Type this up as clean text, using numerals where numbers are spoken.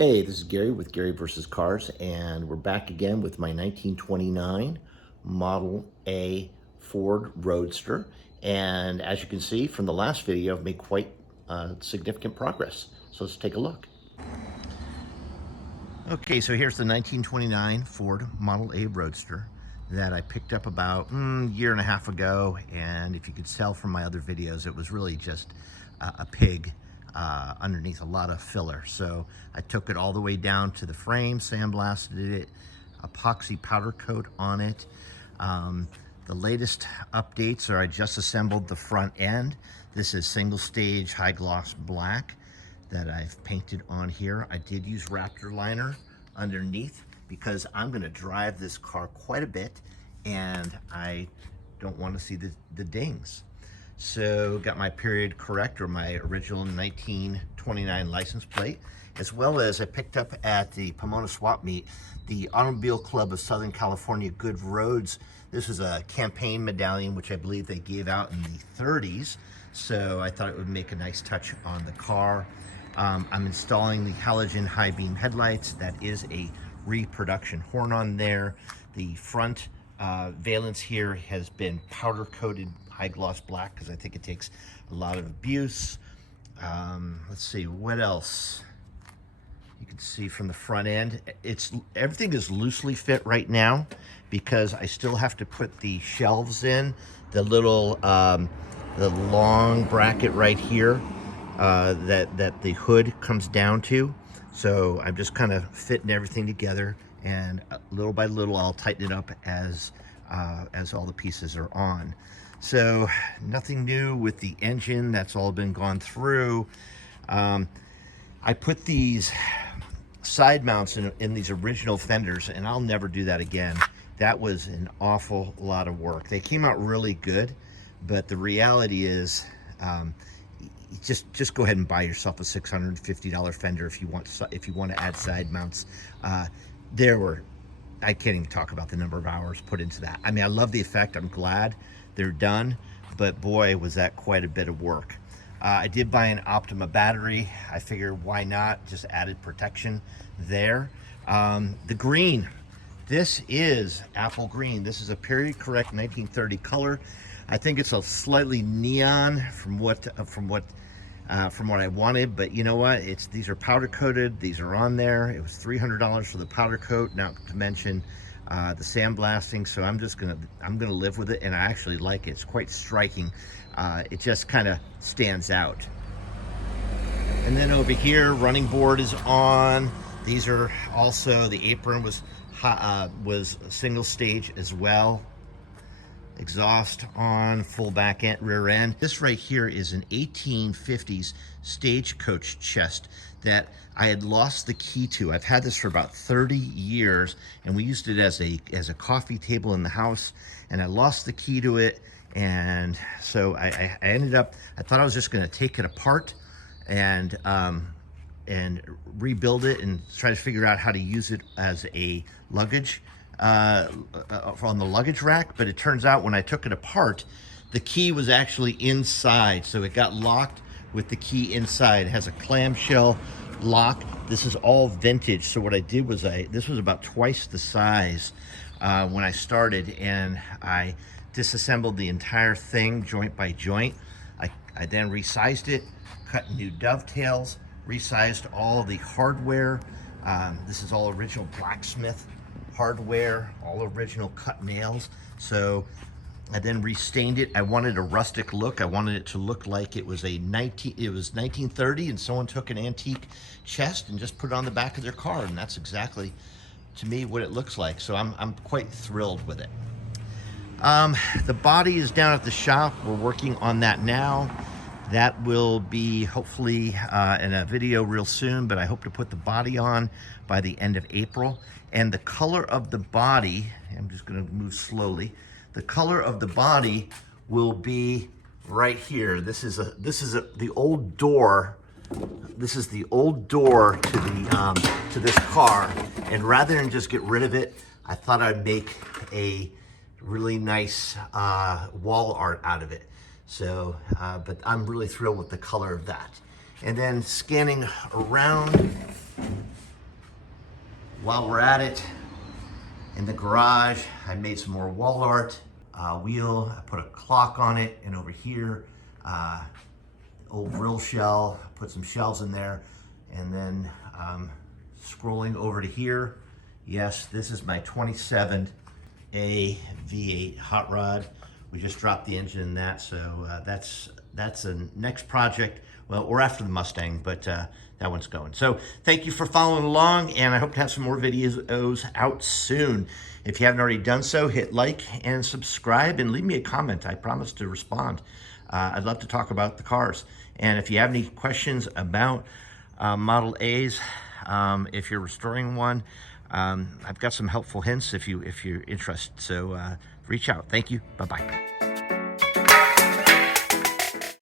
Hey, this is Gary with Gary vs. Cars, and we're back again with my 1929 Model A Ford Roadster. And as you can see from the last video, I've made quite significant progress. So let's take a look. Okay, so here's the 1929 Ford Model A Roadster that I picked up about a year and a half ago. And if you could tell from my other videos, it was really just a pig underneath a lot of filler. So I took it all the way down to the frame, sandblasted it, epoxy powder coat on it. The latest updates are I just assembled the front end. This is single stage high gloss black that I've painted on here. I did use Raptor liner underneath because I'm gonna drive this car quite a bit and I don't want to see the dings. So got my period correct, or my original 1929 license plate, as well as I picked up at the Pomona Swap Meet, the Automobile Club of Southern California Good Roads. This is a campaign medallion, which I believe they gave out in the 30s. So I thought it would make a nice touch on the car. I'm installing the halogen high beam headlights. That is a reproduction horn on there. The front valence here has been powder coated high gloss black because I think it takes a lot of abuse. Let's see, what else? You can see from the front end, everything is loosely fit right now because I still have to put the shelves in, the little, the long bracket right here that the hood comes down to. So I'm just kind of fitting everything together, and little by little I'll tighten it up as all the pieces are on. So nothing new with the engine, that's all been gone through. I put these side mounts in these original fenders, and I'll never do that again. That was an awful lot of work. They came out really good, but the reality is just go ahead and buy yourself a $650 fender if you want to add side mounts. I can't even talk about the number of hours put into that. I mean, I love the effect. I'm glad they're done, but boy, was that quite a bit of work. I did buy an Optima battery. I figured why not, just added protection there. The green, this is apple green. This is a period correct 1930 color. I think it's a slightly neon from what I wanted, but you know what? These are powder coated. These are on there. It was $300 for the powder coat, not to mention the sandblasting. So I'm gonna live with it, and I actually like it. It's quite striking. It just kind of stands out. And then over here, running board is on. These are also, the apron was single stage as well. Exhaust on, full back end, rear end. This right here is an 1850s stagecoach chest that I had lost the key to. I've had this for about 30 years, and we used it as a coffee table in the house, and I lost the key to it. And so I ended up, I thought I was just gonna take it apart and rebuild it and try to figure out how to use it as a luggage on the luggage rack. But it turns out when I took it apart, the key was actually inside, so it got locked with the key inside. It has a clamshell lock. This is all vintage. So what I did was this was about twice the size when I started, and I disassembled the entire thing joint by joint. I then resized it, cut new dovetails, resized all the hardware. This is all original blacksmith hardware, all original cut nails. So I then restained it. I wanted a rustic look. I wanted it to look like it was 1930 and someone took an antique chest and just put it on the back of their car, and that's exactly, to me, what it looks like. So I'm quite thrilled with it. The body is down at the shop. We're working on that now. That will be hopefully in a video real soon, but I hope to put the body on by the end of April. And the color of the body, I'm just gonna move slowly. The color of the body will be right here. This is the old door. This is the old door to this car. And rather than just get rid of it, I thought I'd make a really nice wall art out of it. So, but I'm really thrilled with the color of that. And then scanning around, While we're at it, in the garage, I made some more wall art. Wheel, I put a clock on it, and over here, old grill shell, put some shells in there, and then scrolling over to here, yes, this is my 27 A V8 hot rod. We just dropped the engine in that, so that's a next project. Well, we're after the Mustang, but that one's going. So thank you for following along, and I hope to have some more videos out soon. If you haven't already done so, hit like and subscribe and leave me a comment. I promise to respond. I'd love to talk about the cars. And if you have any questions about Model A's, if you're restoring one, I've got some helpful hints if you're interested. So reach out. Thank you. Bye-bye.